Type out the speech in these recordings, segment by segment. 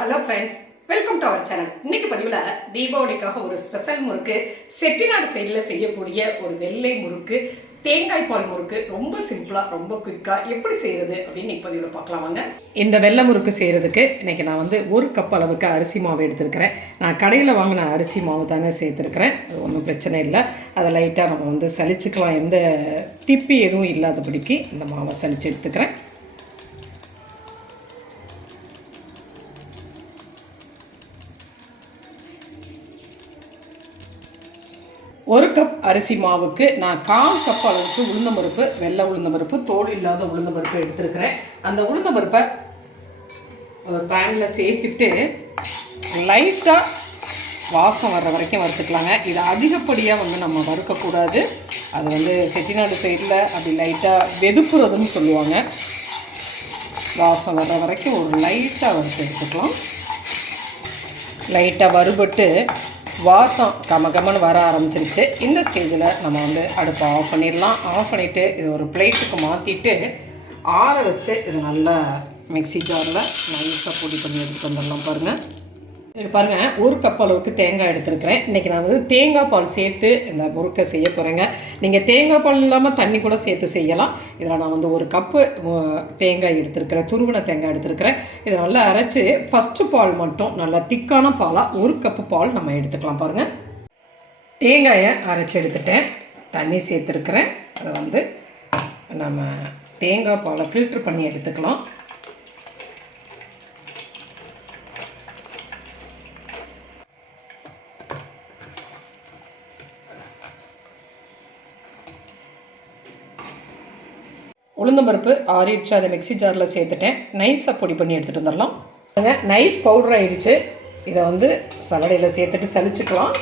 Hello friends, welcome to our channel. இன்னைக்கு பதிவில் தீபாவளிக்காக ஒரு ஸ்பெஷல் முறுக்கு, செட்டிநாடு சைடில் செய்யக்கூடிய ஒரு வெள்ளை முறுக்கு, தேங்காய் பால் முறுக்கு ரொம்ப சிம்பிளாக ரொம்ப குயிக்காக எப்படி செய்கிறது அப்படின்னு இன்னைக்கு பதிவில் பார்க்கலாம் வாங்க. இந்த வெள்ளை முறுக்கு செய்கிறதுக்கு இன்றைக்கி நான் வந்து 1 கப் அளவுக்கு அரிசி மாவு எடுத்துருக்கிறேன். நான் கடையில் வாங்கின அரிசி மாவு தாங்க சேர்த்துருக்கிறேன். அது ஒன்றும் பிரச்சனை இல்லை. அதை லைட்டாக நம்ம வந்து சலிச்சுக்கலாம். எந்த திப்பி எதுவும் இல்லாதபடிக்கு இந்த மாவை சலிச்சு எடுத்துக்கிறேன். 1 கப் அரிசி மாவுக்கு நான் 1/4 கப் அளவுக்கு உளுந்தம்பருப்பு, வெள்ளை உளுந்தம்பருப்பு, தோல் இல்லாத உளுந்தம்பருப்பு எடுத்துருக்கிறேன். அந்த உளுந்தம்பருப்பை ஒரு பேனில் சேர்த்துட்டு லைட்டாக வாசம் வர்ற வரைக்கும் வறுத்துக்கலாங்க. இது அதிகப்படியாக வந்து நம்ம வறுக்கக்கூடாது. அது வந்து செட்டிநாடு சைடில் அப்படி லைட்டாக வெதுப்புறதுன்னு சொல்லுவாங்க. வாசம் வர்ற வரைக்கும் ஒரு லைட்டாக வறுத்து எடுத்துக்கலாம். லைட்டாக வறுபட்டு வாசம் கமகமன்னு வர ஆரம்பிச்சிருச்சு. இந்த ஸ்டேஜில் நம்ம வந்து அடுப்பை ஆஃப் பண்ணிடலாம். ஆஃப் பண்ணிவிட்டு இது ஒரு பிளேட்டுக்கு மாற்றிட்டு ஆற வச்சு இது நல்லா மிக்ஸி ஜாரில் நைஸாக பொடி பண்ணி எடுத்துகிட்டு வந்துடலாம். பாருங்கள், இது பாருங்கள், 1 கப் அளவுக்கு தேங்காய் எடுத்துருக்கிறேன். இன்றைக்கி நான் வந்து தேங்காய் பால் சேர்த்து இந்த முறுக்கை செய்ய போகிறேங்க. நீங்கள் தேங்காய் பால் இல்லாமல் தண்ணி கூட சேர்த்து செய்யலாம். இதில் நான் வந்து 1 கப்பு தேங்காய் எடுத்துருக்கிறேன், துருவின தேங்காய் எடுத்துருக்கிறேன். இதை நல்லா அரைச்சி ஃபஸ்ட்டு பால் மட்டும் நல்லா திக்கான பாலாக 1 கப்பு பால் நம்ம எடுத்துக்கலாம். பாருங்கள், தேங்காயை அரைச்சி எடுத்துட்டேன், தண்ணி சேர்த்துருக்கிறேன். அதை வந்து நம்ம தேங்காய் பாலை ஃபில்ட்ரு பண்ணி எடுத்துக்கலாம். உளுந்தம்பருப்பு ஆறிடுச்சு, அதை மிக்ஸி ஜாரில் சேர்த்துட்டேன். நைஸாக பொடி பண்ணி எடுத்துகிட்டு வந்துடலாம். நைஸ் பவுடர் ஆகிடுச்சு. இதை வந்து சலடையில் சேர்த்துட்டு சலிச்சுக்கலாம்.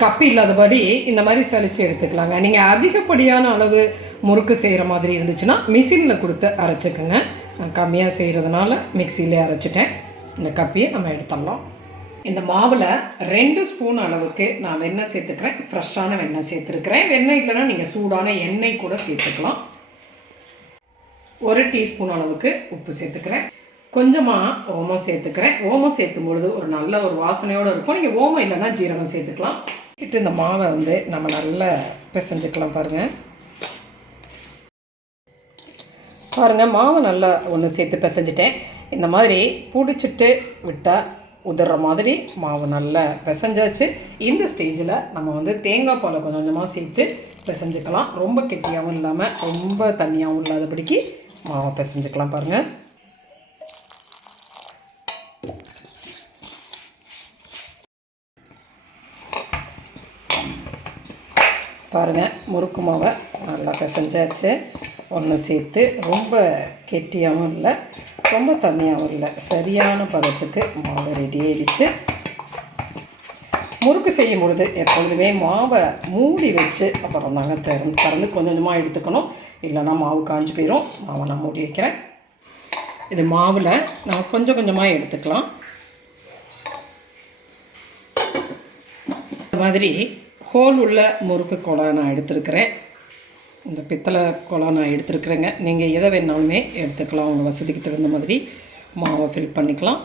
கப்பு இல்லாதபடி இந்த மாதிரி சலித்து எடுத்துக்கலாங்க. நீங்கள் அதிகப்படியான அளவு முறுக்கு செய்கிற மாதிரி இருந்துச்சுன்னா மிஷினில் கொடுத்து அரைச்சிக்கோங்க. நான் கம்மியாக செய்கிறதுனால மிக்சியிலே அரைச்சிட்டேன். இந்த கப்பியை நம்ம எடுத்துடலாம். இந்த மாவில் 2 ஸ்பூன் அளவுக்கு நான் வெண்ணெய் சேர்த்துக்கிறேன். ஃப்ரெஷ்ஷான வெண்ணெய் சேர்த்துருக்கிறேன். வெண்ணெய் இல்லைன்னா நீங்கள் சூடான எண்ணெய் கூட சேர்த்துக்கலாம். 1 டீஸ்பூன் அளவுக்கு உப்பு சேர்த்துக்கிறேன். கொஞ்சமாக ஓமம் சேர்த்துக்கிறேன். ஓமம் சேர்த்தும் பொழுது ஒரு நல்ல ஒரு வாசனையோடு இருக்கும். நீங்கள் ஓமம் இல்லைன்னா ஜீரகம் சேர்த்துக்கலாம். இட்டு இந்த மாவை வந்து நம்ம நல்லா பிசைஞ்சுக்கலாம். பாருங்கள், மாவை நல்லா ஒன்று சேர்த்து பிசைஞ்சிட்டேன். இந்த மாதிரி பிடிச்சிட்டு விட்டால் உதிர்ற மாதிரி மாவு நல்லா பிசைஞ்சாச்சு. இந்த ஸ்டேஜில் நம்ம வந்து தேங்காய் பாலை கொஞ்சம் கொஞ்சமாக சேர்த்து பிசைஞ்சுக்கலாம். ரொம்ப கெட்டியாகவும் இல்லாமல் ரொம்ப தண்ணியாகவும் இல்லாதபடிக்கு மாவை பிசைஞ்சுக்கலாம். பாருங்கள், முறுக்கு மாவை நல்லா பிசைஞ்சாச்சு. ஒன்று சேர்த்து ரொம்ப கெட்டியாகவும் இல்லை, ரொம்ப தண்ணியாகவும் இல்லை, சரியான பதத்துக்கு மாவு ரெடி ஆகிடுச்சு. முறுக்கு செய்யும் பொழுது எப்பொழுதுமே மாவை மூடி வச்சு அப்புறம் தாங்க திறந்து கொஞ்சம் கொஞ்சமாக எடுத்துக்கணும். இல்லைன்னா மாவு காஞ்சி போயிடும். மாவை நான் மூடி வைக்கிறேன். இது மாவில் நம்ம கொஞ்சம் கொஞ்சமாக எடுத்துக்கலாம். இந்த மாதிரி ஹோல் உள்ள முறுக்கு குழா நான் எடுத்துருக்கிறேன். இந்த பித்தளை குழா நான் எடுத்துருக்குறேங்க. நீங்கள் எதை வேணாலுமே எடுத்துக்கலாம். உங்கள் வசதிக்கு தகுந்த மாதிரி மாவை ஃபில் பண்ணிக்கலாம்.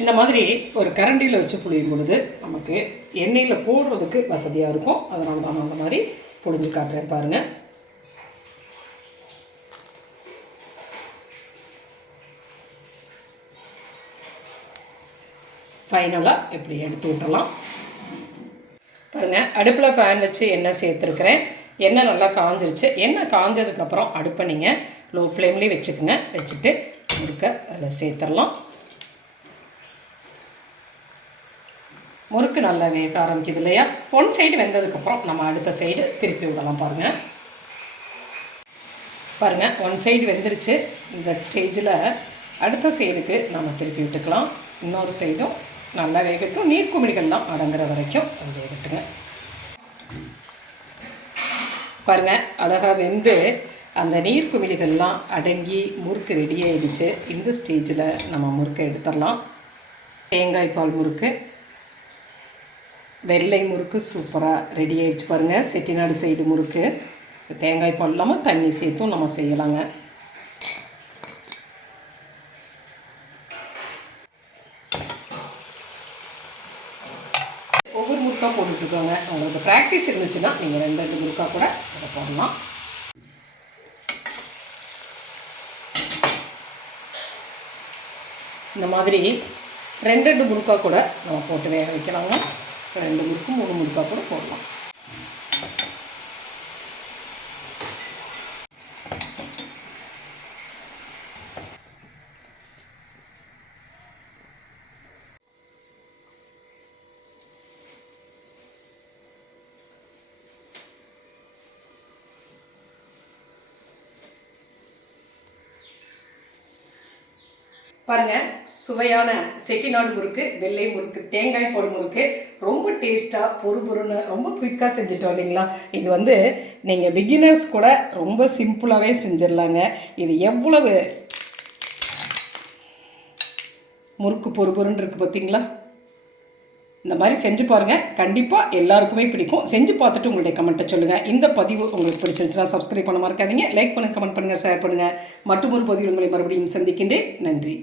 இந்த மாதிரி ஒரு கரண்டியில் வச்சு புளியும் பொழுது நமக்கு எண்ணெயில் போடுறதுக்கு வசதியாக இருக்கும். அதனால தான் நான் அந்த மாதிரி புளிஞ்சு காட்டுறேன். பாருங்கள், ஃபைனலாக இப்படி எடுத்து விட்டுடலாம். பாருங்கள், அடுப்பில் பேன் வச்சு எண்ணெய் சேர்த்துருக்குறேன். எண்ணெய் நல்லா காஞ்சிருச்சு. எண்ணெய் காஞ்சதுக்கப்புறம் அடுப்பை நீங்கள் லோ ஃப்ளேம்லேயே வச்சுக்கோங்க. வச்சுட்டு முறுக்கை அதில் சேர்த்துடலாம். முறுக்கு நல்லா வேக ஆரம்பிக்குது இல்லையா? 1 சைடு வெந்ததுக்கப்புறம் நம்ம அடுத்த சைடு திருப்பி விடலாம். பாருங்கள் 1 சைடு வெந்துருச்சு. இந்த ஸ்டேஜில் அடுத்த சைடுக்கு நம்ம திருப்பி விட்டுக்கலாம். இன்னொரு சைடும் நல்லா வேகட்டும். நீர்க்குமிழிகள்லாம் அடங்குற வரைக்கும் வேகட்டுங்க. பாருங்கள், அழகாக வெந்து அந்த நீர்க்குமிழிகள்லாம் அடங்கி முறுக்கு ரெடி ஆகிடுச்சு. இந்த ஸ்டேஜில் நம்ம முறுக்கை எடுத்துடலாம். தேங்காய் பால் முறுக்கு, வெள்ளை முறுக்கு சூப்பராக ரெடி ஆகிடுச்சு. பாருங்கள், செட்டிநாடு சைடு முறுக்கு தேங்காய் பால் இல்லாமல் தண்ணி சேர்த்தும் நம்ம செய்யலாங்க. ஒவ்வொரு முறுக்காக போட்டுட்ருக்கோங்க. உங்களுக்கு ப்ராக்டிஸ் இருந்துச்சுன்னா நீங்கள் 2 முறுக்காக கூட அதை போடலாம். இந்த மாதிரி 2 முறுக்காக கூட நம்ம போட்டு வேக வைக்கலாங்க. 2 முறுக்கு 3 முறுக்காக கூட போடலாம். பாருங்கள், சுவையான செட்டிநாடு முறுக்கு, வெள்ளை முறுக்கு, தேங்காய் பால் முறுக்கு ரொம்ப டேஸ்ட்டாக பொறுன்னு ரொம்ப குயிக்காக செஞ்சுட்டோம் இல்லைங்களா. இது நீங்கள் பிகினர்ஸ் கூட ரொம்ப சிம்பிளாகவே செஞ்சிடலாங்க. இது எவ்வளவு முறுக்கு பொறுன்னு இருக்குது பார்த்தீங்களா. இந்த மாதிரி செஞ்சு பாருங்கள், கண்டிப்பாக எல்லாருக்குமே பிடிக்கும். செஞ்சு பார்த்துட்டு உங்களுடைய கமெண்ட்டை சொல்லுங்கள். இந்த பதிவு உங்களுக்கு பிடிச்சிருந்துச்சுன்னா சப்ஸ்கிரைப் பண்ண மறக்காதீங்க. லைக் பண்ணுங்கள், கமெண்ட் பண்ணுங்கள், ஷேர் பண்ணுங்கள். மற்றும் ஒரு பதிவு உங்களை மறுபடியும் சந்திக்கின்றேன். நன்றி.